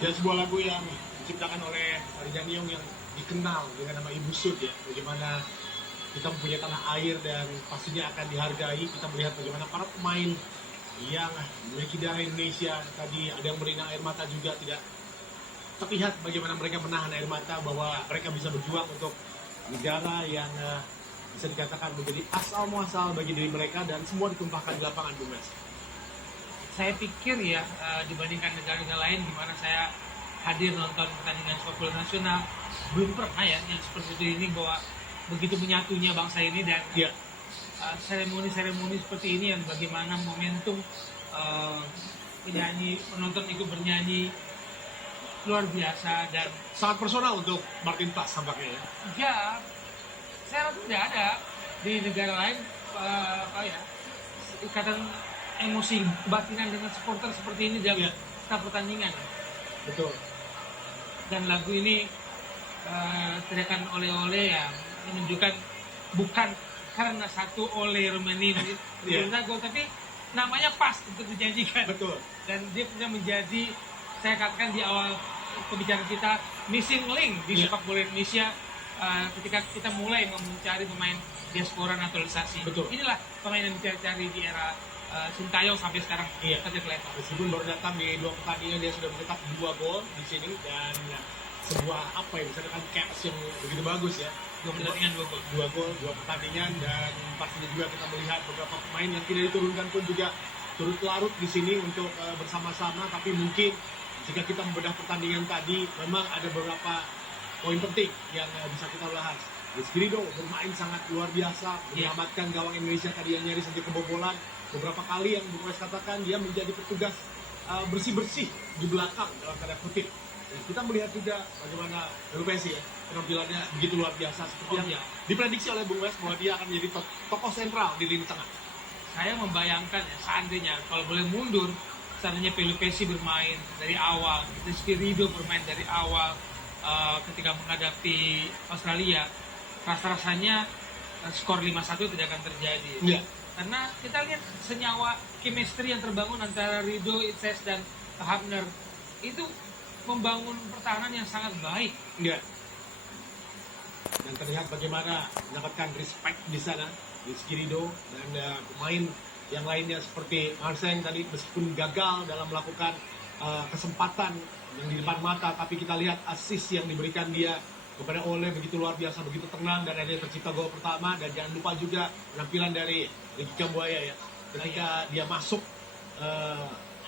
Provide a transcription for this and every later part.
Dan sebuah lagu yang diciptakan oleh Rizan Yong yang dikenal dengan nama Ibu Sud ya. Bagaimana kita mempunyai tanah air dan pastinya akan dihargai. Kita melihat bagaimana para pemain yang memiliki darah Indonesia. Tadi ada yang berinang air mata juga, tidak terlihat bagaimana mereka menahan air mata, bahwa mereka bisa berjuang untuk negara yang bisa dikatakan menjadi asal muasal bagi diri mereka, dan semua ditumpahkan di lapangan, Bung Mes. Saya pikir ya, dibandingkan negara-negara lain di mana saya hadir nonton pertandingan sepak bola nasional, belum pernah ya yang seperti ini, bahwa begitu menyatunya bangsa ini, dan Ya, seremoni-seremoni seperti ini yang bagaimana momentum penonton ikut bernyanyi luar biasa. Dan sangat personal untuk Martin Paes tampaknya ya. ya, saya rasa tidak ada di negara lain ikatan emosi kebatinan dengan supporter seperti ini dalam Ya. pertandingan. Betul. Dan lagu ini teriakan oleh-oleh yang menunjukkan bukan karena satu oleh Romani Iya. gol, tapi namanya pas untuk dijanjikan. Betul. Dan dia punya menjadi, saya katakan di awal pembicaraan kita, missing link di Iya. sepak bola Indonesia ketika kita mulai mencari pemain diaspora naturalisasi. Betul. Inilah pemain yang dicari-cari di era Sintayong sampai sekarang. Iya. Sampai level. Meskipun baru datang di 2 pertandingan, dia sudah mencetak 2 gol di sini, dan sebuah apa ya, bisa dikatakan caps yang begitu bagus ya. 2 pertandingan 2 gol. 2 gol, 2 pertandingan, dan pastinya juga kita melihat beberapa pemain yang tidak diturunkan pun juga turut larut di sini untuk bersama-sama. Tapi mungkin jika kita membedah pertandingan tadi, memang ada beberapa poin penting yang bisa kita bahas. Rizky Ridho bermain sangat luar biasa, menyelamatkan gawang Indonesia tadi yang nyaris saja kebobolan. Beberapa kali yang Bung Wes katakan, dia menjadi petugas bersih-bersih di belakang dalam tanda kutip. Dan kita melihat juga bagaimana Messi ya, penampilannya begitu luar biasa, seperti yang diprediksi oleh Bung Wes bahwa dia akan menjadi tokoh sentral di lini tengah. Saya membayangkan ya, seandainya kalau boleh mundur, seandainya Messi bermain dari awal, Rizky Ridho bermain dari awal ketika menghadapi Australia, rasa-rasanya skor 5-1 tidak akan terjadi. Iya. Karena kita lihat senyawa chemistry yang terbangun antara Ridho, Itses, dan Hafner itu membangun pertahanan yang sangat baik. Iya. Dan terlihat bagaimana mendapatkan respect di sana, Rizky Ridho dan pemain yang lainnya seperti Marseng tadi, meskipun gagal dalam melakukan kesempatan yang di depan mata, tapi kita lihat assist yang diberikan dia kepada Ole begitu luar biasa, begitu tenang, dan akhirnya tercipta gol pertama. Dan jangan lupa juga penampilan dari Ricky Kambuaya ya, ketika dia masuk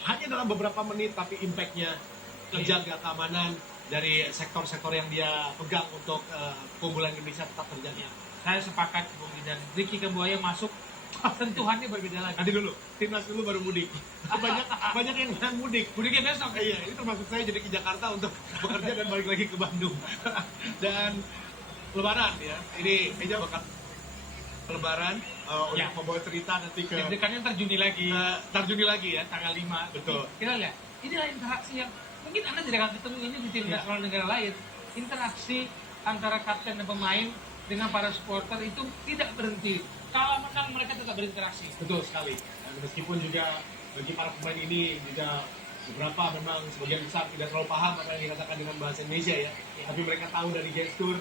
hanya dalam beberapa menit, tapi impactnya terjaga, keamanan dari sektor-sektor yang dia pegang untuk keunggulan Indonesia tetap terjaga. Saya sepakat, Bung, dan Ricky Kambuaya masuk, sentuhannya berbeda lagi. Nanti dulu, timnas dulu baru mudik. banyak yang mudik. Mudiknya besok. Iya, ini termasuk saya jadi ke Jakarta untuk bekerja dan balik lagi ke Bandung. Dan Lebaran ya, ini Eja bakal Lebaran untuk membawa cerita nanti ke Dekat-dekatnya ntar Juni lagi. Ntar Juni lagi ya. Tanggal 5. Betul. Kita lihat, inilah interaksi yang mungkin Anda tidak akan ketemu ini di tim nasional negara lain. Interaksi antara kapten dan pemain dengan para supporter itu tidak berhenti. Kalau mereka tetap berinteraksi. Betul sekali. Dan meskipun juga bagi para pemain ini juga beberapa memang sebagian besar tidak terlalu paham apa yang dikatakan dengan bahasa Indonesia ya. Tapi mereka tahu dari gestur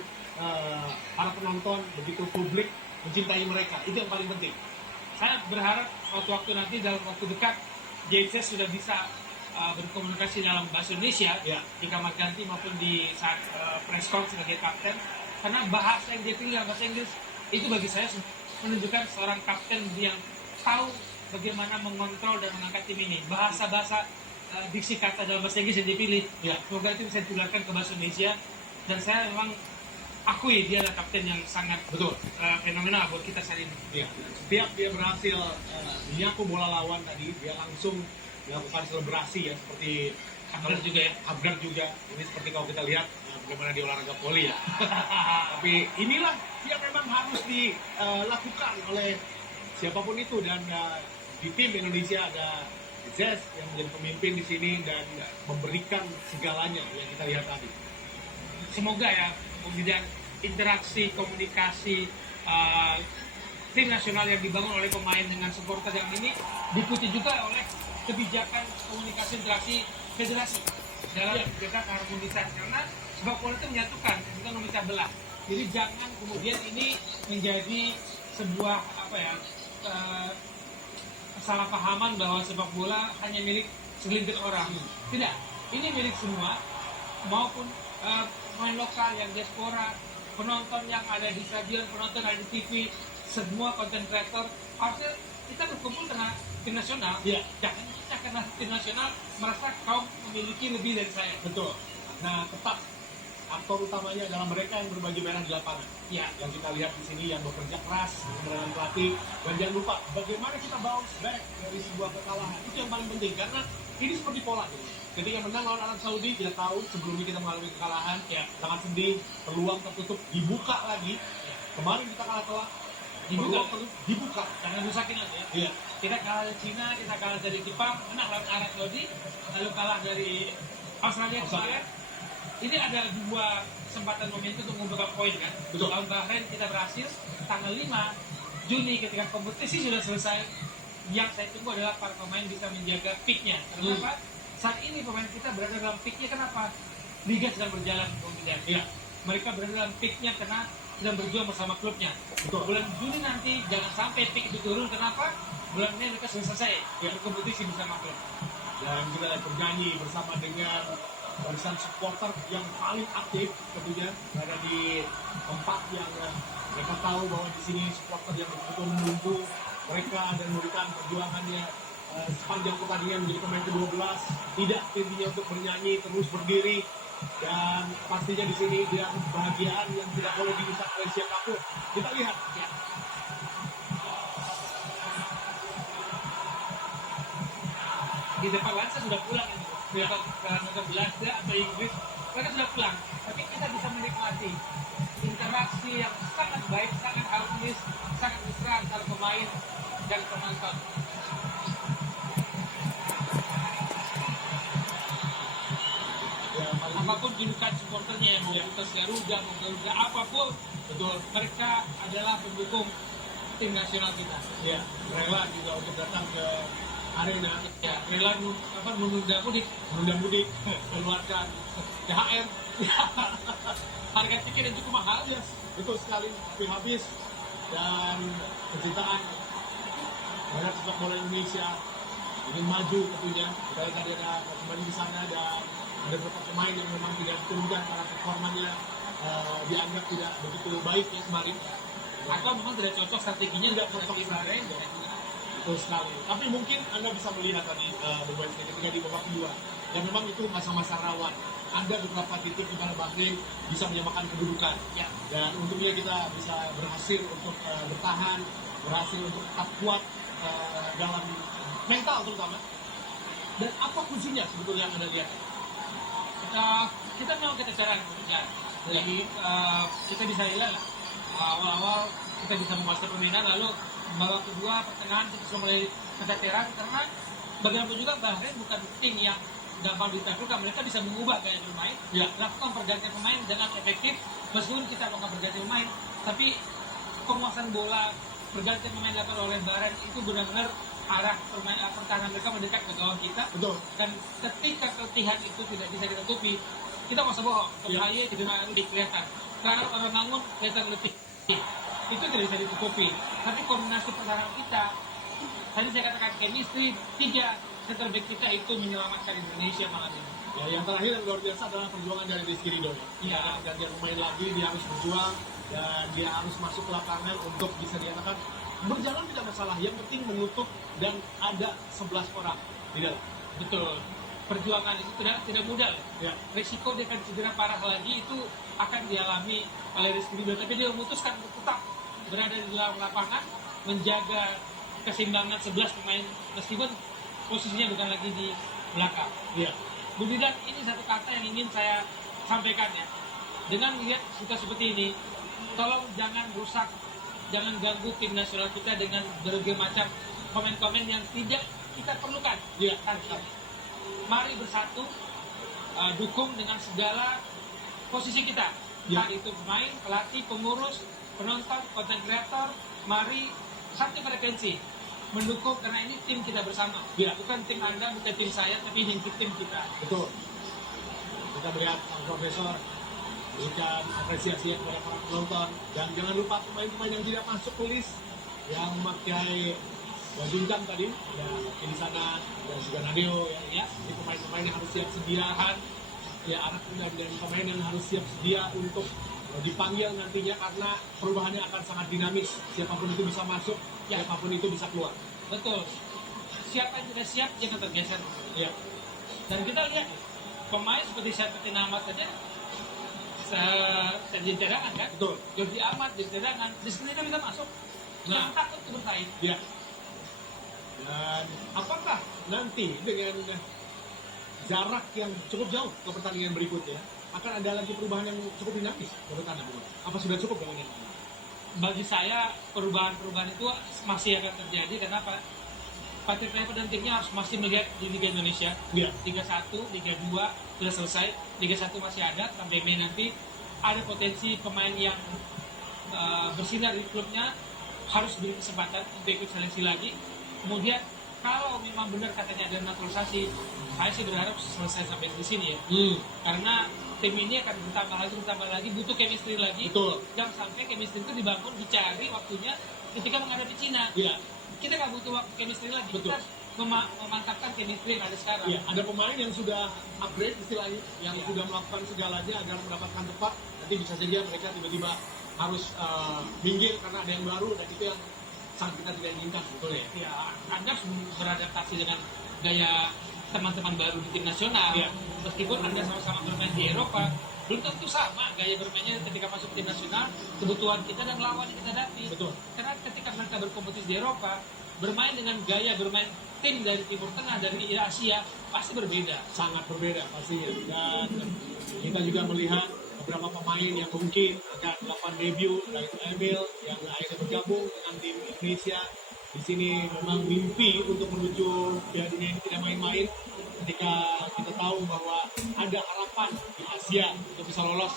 para penonton, begitu publik mencintai mereka. Itu yang paling penting. Saya berharap suatu waktu nanti dalam waktu dekat JC sudah bisa berkomunikasi dalam bahasa Indonesia di kamar ganti maupun di saat press conference sebagai kapten, karena bahasa yang dia pilih bahasa Inggris itu bagi saya menunjukkan seorang kapten yang tahu bagaimana mengontrol dan mengangkat tim ini. Bahasa-bahasa diksi kata dalam bahasa Inggris yang dipilih, semoga itu bisa ditularkan ke bahasa Indonesia. Dan saya memang akui dia adalah kapten yang sangat fenomenal buat kita saat ini. Ya. Setiap dia berhasil menyapu bola lawan tadi, dia langsung melakukan selebrasi ya, seperti Abgar juga. Ini seperti kalau kita lihat bagaimana di olahraga voli ya. Tapi inilah yang memang harus dilakukan oleh siapapun itu, dan di tim Indonesia ada Zes yang menjadi pemimpin di sini dan memberikan segalanya yang kita lihat tadi. Semoga ya, kemudian interaksi, komunikasi tim nasional yang dibangun oleh pemain dengan supporter yang ini diikuti juga oleh kebijakan komunikasi interaksi federasi. dalam menjaga keharmonisan, karena sepak bola itu menyatukan, bukan memecah belah. Jadi jangan kemudian ini menjadi sebuah kesalahpahaman bahwa sepak bola hanya milik segelintir orang. Tidak, ini milik semua, maupun pemain lokal yang diaspora, penonton yang ada di stadion, penonton ada di TV, semua konten kreator. Harusnya kita berkumpul karena tim nasional. Iya. Jangan kita karena tim nasional merasa kau memiliki lebih dari saya. Betul. Nah, tetap aktor utamanya adalah mereka yang berbagi merah di lapangan. Ya, Yang kita lihat di sini yang bekerja keras dengan pelatih. Dan jangan lupa bagaimana kita bounce back dari sebuah kekalahan. Itu yang paling penting karena ini seperti pola dulu. Ketika menang lawan Arab Saudi, kita tahu sebelumnya kita mengalami kekalahan, Ya. sangat sedih, peluang tertutup, dibuka lagi. Kemarin kita kalah telak, Dibuka. dibuka. jangan rusakin lagi ya. Iya, Kita kalah dari Cina, kita kalah dari Jepang, menang lawan Arab Saudi, lalu kalah dari Australia kemarin. Ini ada dua kesempatan momentum untuk mengumpulkan poin kan. Betul. Lawan Bahrain kita berhasil, tanggal 5 Juni ketika kompetisi sudah selesai, yang saya tunggu adalah para pemain bisa menjaga peaknya. Kenapa? Saat ini pemain kita berada dalam peaknya, kenapa? Liga sedang berjalan kemudian. iya. Mereka berada dalam peaknya karena sedang berjuang bersama klubnya. Betul. Bulan Juni nanti jangan sampai peak itu turun. Kenapa? Bulan ini mereka sudah selesai berkompetisi bersama klub. Dan kita bernyanyi bersama dengan barisan supporter yang paling aktif tentunya ada di tempat yang mereka tahu bahwa di sini supporter yang betul menunggu mereka dan memberikan perjuangannya sepanjang pertandingan menjadi pemain ke-12, tidak intinya untuk bernyanyi terus berdiri, dan pastinya di sini dia kebahagiaan yang tidak boleh dirusak oleh siapapun. Kita lihat ya. Di depan Lansa sudah pulang ini. Mereka Belanda atau Inggris, mereka sudah pulang. Tapi kita bisa menikmati interaksi yang sangat baik, sangat harmonis, sangat mesra antara pemain dan penonton. Ya, paling Apapun julukan supporternya, mau kita Garuda, mau Garuda apapun, betul, mereka adalah pendukung tim nasional kita. ya, rela juga untuk datang ke arena, Ya, rela menunda mudik, mengeluarkan THR. harga tiket yang cukup mahal. Yes, betul sekali, tapi habis. Dan kecintaan terhadap sepak bola Indonesia ingin maju tentunya. Kita lihat tadi ada kembali di sana dan ada beberapa pemain yang memang tidak diturunkan karena performanya dianggap tidak begitu baik ya kemarin. Atau memang tidak cocok strateginya, Tidak cocok kemarin. Betul sekali. Tapi mungkin Anda bisa melihat tadi bermain ketika di babak kedua. Dan memang itu masa-masa rawan. Ada beberapa titik di mana Bahrain bisa menyamakan kedudukan. Ya. Dan untungnya kita bisa berhasil untuk bertahan, berhasil untuk tetap kuat dalam mental terutama. Dan apa fungsinya sebetulnya yang Anda lihat? Kita memang kita cara bekerja. Jadi kita bisa lihat lah, awal-awal kita bisa menguasai permainan, lalu babak kedua pertengahan kita sudah mulai keteteran karena bagaimanapun juga Bahrain bukan tim yang gampang ditaklukkan. Mereka bisa mengubah gaya bermain, Ya. lakukan pergantian pemain dengan efektif. Meskipun kita melakukan pergantian pemain, tapi penguasaan bola, pergantian pemain dilakukan oleh Bahrain itu benar-benar arah pertahanan mereka mendekat ke gawang kita. Betul. Dan ketika keletihan itu tidak bisa kita tutupi, kita nggak usah bohong. Kebahaya tidak kelihatan. Karena orang bangun kelihatan letih. Itu tidak bisa ditutupi. Tapi kombinasi pertahanan kita, tadi saya katakan chemistry, 3 center back kita itu menyelamatkan Indonesia malam ini. Ya, yang terakhir yang luar biasa adalah perjuangan dari Rizky Ridho. Ya. Dan dia pemain lagi, dia harus berjuang dan dia harus masuk ke lapangan untuk bisa dikatakan berjalan tidak masalah. Yang penting menutup dan ada 11 orang di dalam. Betul. Perjuangan itu tidak mudah. Ya. Risiko dia akan cedera parah lagi itu akan dialami oleh Rizky Ridho. Tapi dia memutuskan untuk tetap berada di dalam lapangan, menjaga keseimbangan 11 pemain meskipun posisinya bukan lagi di belakang. Iya. Budi, dan ini satu kata yang ingin saya sampaikan ya. Dengan melihat situasi seperti ini, tolong jangan rusak, jangan ganggu tim nasional kita dengan berbagai macam komen-komen yang tidak kita perlukan. Iya. Mari bersatu, dukung dengan segala posisi kita. Ya. Entah itu pemain, pelatih, pengurus, penonton, konten kreator. Mari satu frekuensi mendukung karena ini tim kita bersama. Ya. Bukan tim Anda, bukan tim saya, tapi ini tim kita. Betul. kita melihat sang profesor berikan apresiasi kepada para penonton, dan jangan lupa pemain-pemain yang tidak masuk ke list yang memakai baju hitam tadi, ada di sana, ada juga Nadeo ya, ini pemain-pemain yang harus siap sediakan ya, anak dan pemain yang harus siap sedia untuk dipanggil nantinya, karena perubahannya akan sangat dinamis, siapapun itu bisa masuk, siapapun itu bisa keluar. Betul. Siapa yang tidak siap jangan tergeser. Ya, Dan kita lihat pemain seperti Syafruddin Ahmad saja jadi cadangan kan? betul. Jordi Amat jadi cadangan, di sini dia bisa masuk. Nah. Jangan takut untuk bersaing. Ya. Dan apakah nanti dengan jarak yang cukup jauh ke pertandingan berikutnya akan ada lagi perubahan yang cukup dinamis menurut Anda, Bung? Apa sudah cukup dengan ini? Bagi saya perubahan-perubahan itu masih akan terjadi. Kenapa? Patrick Kluivert dan timnya harus masih melihat di Liga Indonesia. Iya. Liga 1, Liga 2 sudah selesai, Liga 1 masih ada, sampai Mei nanti ada potensi pemain yang bersinar di klubnya harus beri kesempatan untuk ikut seleksi lagi. Kemudian kalau memang benar katanya ada naturalisasi, saya sih berharap selesai sampai di sini ya. Karena tim ini akan bertambah lagi, butuh chemistry lagi. Betul. Jangan sampai chemistry itu dibangun, dicari waktunya ketika menghadapi Cina. Iya. Kita nggak butuh waktu chemistry lagi. Betul. Kita memantapkan chemistry yang ada sekarang. Iya, ada pemain yang sudah upgrade istilahnya, yang Iya. sudah melakukan segalanya agar mendapatkan tempat. Nanti bisa saja mereka tiba-tiba harus minggir karena ada yang baru, dan itu yang sangat kita tidak inginkan sebetulnya. Ya, Anda harus beradaptasi dengan gaya teman-teman baru di tim nasional. Iya. Meskipun Anda sama-sama bermain di Eropa, belum tentu sama gaya bermainnya ketika masuk tim nasional, kebutuhan kita dan lawan yang kita hadapi. Betul. Karena ketika mereka berkompetisi di Eropa, bermain dengan gaya bermain tim dari Timur Tengah, dari Asia, pasti berbeda. Sangat berbeda pastinya. Dan kita juga melihat beberapa pemain yang mungkin akan melakukan debut, dari Emil yang akhirnya bergabung dengan tim Indonesia. Di sini memang mimpi untuk menuju Piala Dunia ini tidak main-main. Ketika kita tahu bahwa ada harapan di Asia untuk bisa lolos,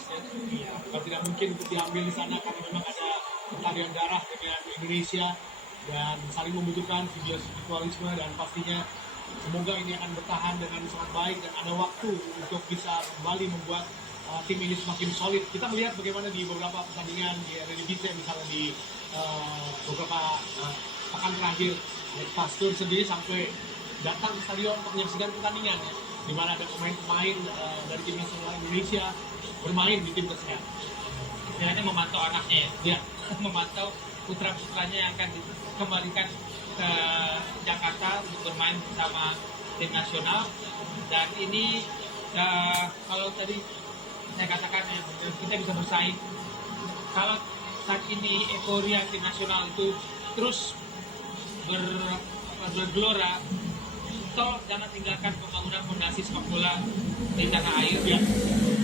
ya, bukan tidak mungkin untuk diambil di sana karena memang ada pertandingan darah dengan Indonesia dan saling membutuhkan mutualisme, dan pastinya semoga ini akan bertahan dengan sangat baik dan ada waktu untuk bisa kembali membuat tim ini semakin solid. Kita melihat bagaimana di beberapa pertandingan di Eredivisie, misalnya di beberapa pekan terakhir, Pastur sendiri sampai datang ke stadion untuk menyaksikan pertandingan, ya, di mana ada pemain-pemain dari tim nasional Indonesia bermain di tim tersebut. Istilahnya memantau anaknya Ya, ya. Memantau putra-putranya yang akan dikembalikan ke Jakarta untuk bermain bersama tim nasional. Dan ini kalau tadi saya katakan ya, kita bisa bersaing. Kalau saat ini euforia tim nasional itu terus bergelora, tolong jangan tinggalkan pembangunan fondasi sepak bola di tanah air. ya,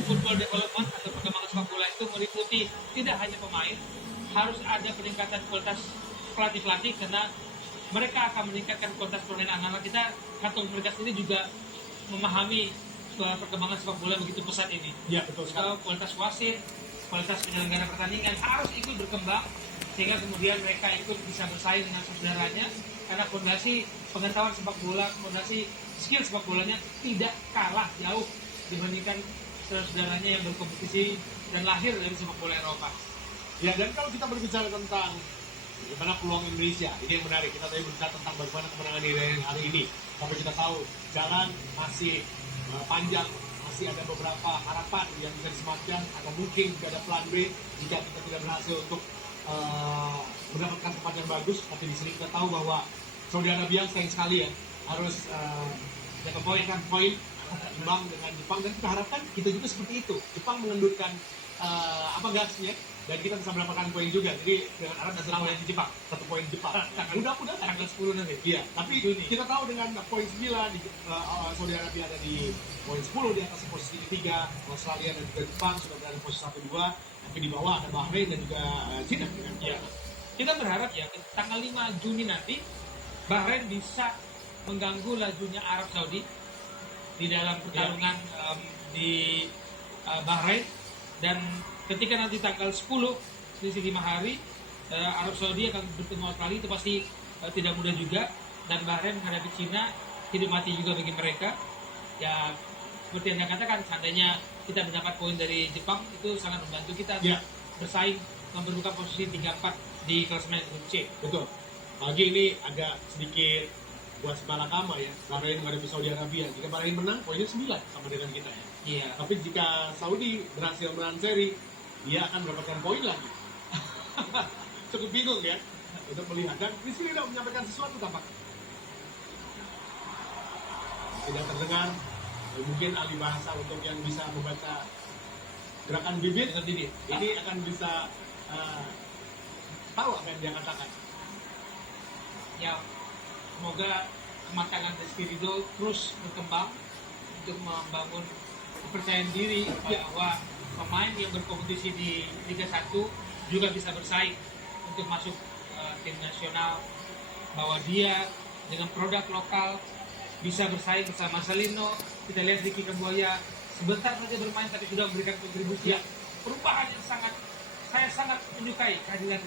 Football development atau perkembangan sepak bola itu meliputi tidak hanya pemain, harus ada peningkatan kualitas pelatih-pelatih, karena mereka akan meningkatkan kualitas permainan anak-anak kita. Kantor mereka sendiri juga memahami perkembangan sepak bola begitu pesat ini. ya, betul sekali. Kualitas wasit, kualitas penyelenggara pertandingan harus ikut berkembang, sehingga kemudian mereka ikut bisa bersaing dengan saudaranya, karena fondasi pengetahuan sepak bola, fondasi skill sepak bolanya tidak kalah jauh dibandingkan saudaranya yang berkompetisi dan lahir dari sepak bola Eropa. Ya, dan kalau kita berbicara tentang bagaimana peluang Indonesia, ini yang menarik. Kita tadi berbicara tentang bagaimana kemenangan di hari ini, tapi kita tahu jalan masih panjang, masih ada beberapa harapan yang bisa disematkan, atau mungkin juga ada plan B jika kita tidak berhasil untuk mendapatkan tempat yang bagus. Tapi di sini kita tahu bahwa Saudi Arabia sayang sekali ya harus jaga poin imbang dengan Jepang, dan kita harapkan kita juga seperti itu. Jepang mengendurkan gasnya, dan kita bisa mendapatkan poin juga. Jadi dengan harap dan poin di Jepang, 1 poin Jepang. Mudah-mudahan Tanggal 10 nanti. iya, tapi Juni. kita tahu dengan poin 9 Saudi Arabia ada di poin 10 di atas posisi ketiga, Australia dan juga Jepang sudah berada di posisi 1-2, tapi di bawah ada Bahrain dan juga China. Ya. Kita berharap ya tanggal 5 Juni nanti Bahrain bisa mengganggu lajunya Arab Saudi di dalam pertarungan di Bahrain, dan ketika nanti tanggal 10 selisih 5 hari Arab Saudi akan bertemu Australia, itu pasti tidak mudah juga, dan Bahrain menghadapi Cina hidup mati juga bagi mereka. Ya seperti yang Anda katakan, seandainya kita mendapat poin dari Jepang, itu sangat membantu kita Ya. bersaing memperlukan posisi 3-4 di klasemen grup C. Betul. Pagi ini agak sedikit buat Malakama ya, Bahrain menghadapi Saudi Arabia. Jika Bahrain menang, poinnya 9 sama dengan kita ya. Iya. Tapi jika Saudi berhasil menang seri, dia akan mendapatkan poin lagi. Cukup bingung ya untuk melihat. Dan di sini tidak menyampaikan sesuatu tampak tidak terdengar. Mungkin ahli bahasa untuk yang bisa membaca gerakan bibir ini akan bisa tahu apa yang dia katakan. Ya, semoga kematangan Rizky Ridho terus berkembang untuk membangun kepercayaan diri bahwa pemain yang berkompetisi di Liga 1 juga bisa bersaing untuk masuk tim nasional, bahwa dia dengan produk lokal bisa bersaing bersama Marcelino. Kita lihat Ricky Kamboja sebentar saja bermain tapi sudah memberikan kontribusi perubahan yang saya sangat menyukai kehadiran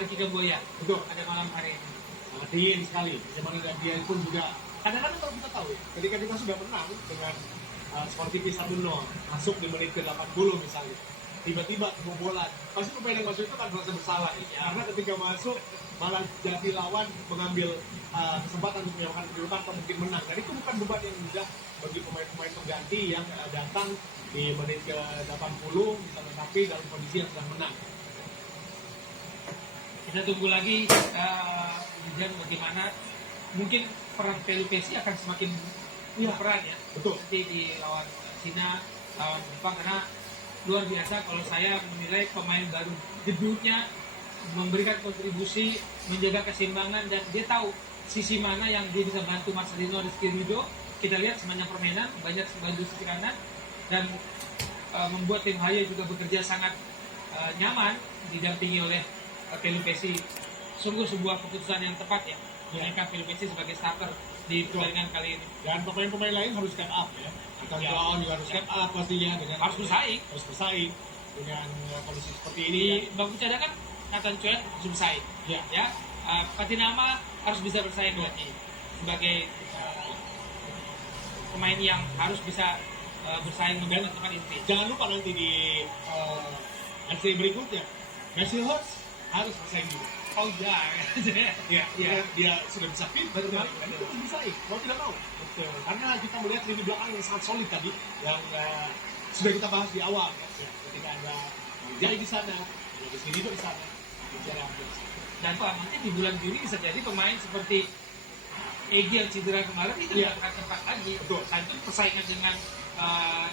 Ricky Kamboja. Betul. Pada malam hari ini. Sangat dingin sekali. Zaman dia pun juga kadang-kadang kalau kita tahu ya, ketika kita sudah menang dengan skor tipis 1-0, masuk di menit ke-80 misalnya, tiba-tiba kebobolan, pasti pemain yang masuk itu kan merasa bersalah ya. Karena ketika masuk malah jadi lawan mengambil kesempatan untuk menyamakan kedudukan atau mungkin menang. Dan itu bukan beban yang mudah bagi pemain-pemain pengganti yang datang di menit ke-80 misalnya, tapi dalam kondisi yang sedang menang. Kita tunggu lagi dan bagaimana mungkin peran Pelupesi akan semakin berperan ya. Betul. Nanti di lawan Cina, lawan Jepang, karena luar biasa kalau saya menilai pemain baru debutnya memberikan kontribusi, menjaga keseimbangan, dan dia tahu sisi mana yang dia bisa bantu Marcelino Rizky Ridho. Kita lihat sepanjang permainan banyak bantu sisi kanan dan membuat tim Haya juga bekerja sangat nyaman didampingi oleh Pelupesi. Sungguh sebuah keputusan yang tepat ya, menaikkan Pelupesi sebagai starter di pertandingan kali ini. Dan pemain-pemain lain harus step up ya. Kita Joao juga harus step up pastinya dengan Harus bersaing dengan kondisi seperti ini. di bangku cadangan. Nathan Chuen harus bersaing ya. Patinama harus bisa bersaing lagi sebagai pemain yang harus bisa bersaing dengan tempat inti. Jangan lupa nanti di LC berikutnya Messi harus bersaing juga. Oh ya, Dia sudah bisa fit, Betul. dan itu harus bersaing. Mau tidak mau. betul. Karena kita melihat lini belakang yang sangat solid tadi, yang sudah kita bahas di awal. Ya. Ketika ada Jai di sana, ada Rizky Ridho di sana, bicara Dan Pak, nanti di bulan Juni bisa jadi pemain seperti Egy yang cedera kemarin itu Iya. tidak akan tepat lagi. Betul. Dan itu persaingan dengan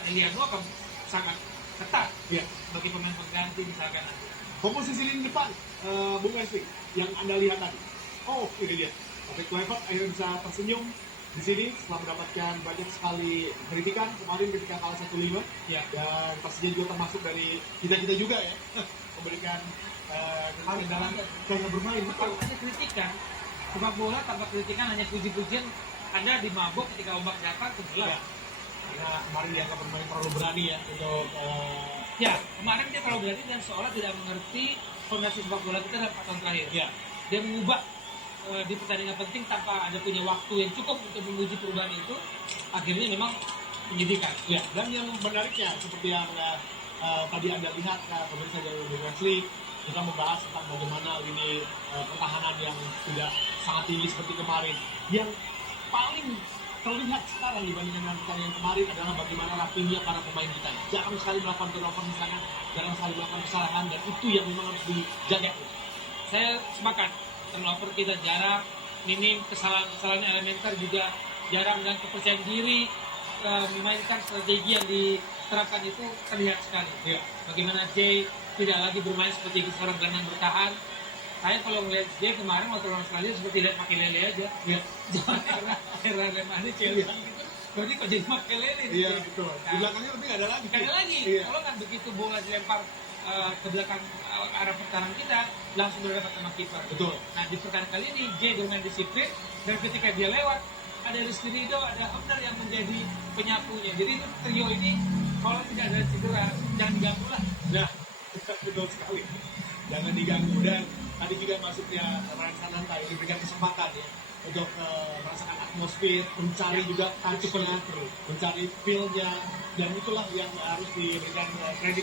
Eliano akan sangat ketat Ya. bagi pemain pengganti misalkan nanti. Komposisi lini depan, Bung Wesley, yang Anda lihat tadi. Oh, ini dia. Patrick Kluivert akhirnya bisa tersenyum di sini setelah mendapatkan banyak sekali kritikan kemarin ketika kalah 1-5. Ya. Dan pastinya juga termasuk dari kita juga ya, memberikan dalam cara bermain. Kalau hanya kritikan, sepak bola tanpa kritikan hanya puji-pujian, Anda dimabuk ketika ombak datang tenggelam. Ya. Karena kemarin dianggap bermain terlalu berani ya untuk Ya, kemarin dia terlalu berani dan seolah tidak mengerti fondasi sepak bola kita dalam 4 tahun terakhir. ya. Dia mengubah di pertandingan penting tanpa ada punya waktu yang cukup untuk menguji perubahan itu. Akhirnya memang menyedihkan. Ya, dan yang menariknya seperti yang tadi Anda lihat, pemirsa dari Bung Wesley, kita membahas tentang bagaimana ini pertahanan yang tidak sangat tinggi seperti kemarin. Yang paling terlihat sekarang dibandingkan dengan pertandingan kemarin adalah bagaimana rapinya para pemain kita. Jarang sekali melakukan turnover di sana, jarang sekali melakukan kesalahan, dan itu yang memang harus dijaga. Saya sepakat, turnover kita jarang, minim, kesalahan elementer juga jarang, dan kepercayaan diri memainkan strategi yang diterapkan itu terlihat sekali. Ya. Bagaimana Jay tidak lagi bermain seperti seorang gelandang bertahan. Saya kalau melihat Jay kemarin waktu lawan Australia seperti lihat Makelele aja. Ya. Jangan era Lemani Chelsea gitu. Berarti kok jadi Makelele nih. Iya, betul. Di belakangnya tapi nggak ada lagi. Nggak ada lagi. Iya. Kalau kan begitu bola dilempar ke belakang arah pertahanan kita, langsung berdapat sama kiper. Betul. Nah di pertandingan kali ini Jay dengan disiplin, dan ketika dia lewat ada Rizky Ridho, ada Hamdan yang menjadi penyapunya. Jadi itu trio ini kalau tidak ada cedera jangan diganggu lah. Nah, betul sekali. Jangan diganggu. Dan tadi juga masuknya Ryan Sananta yang diberikan kesempatan ya untuk merasakan atmosfer atmosfer, mencari juga Itu perlu. touch-nya, mencari feel-nya, dan itulah yang harus diberikan kredit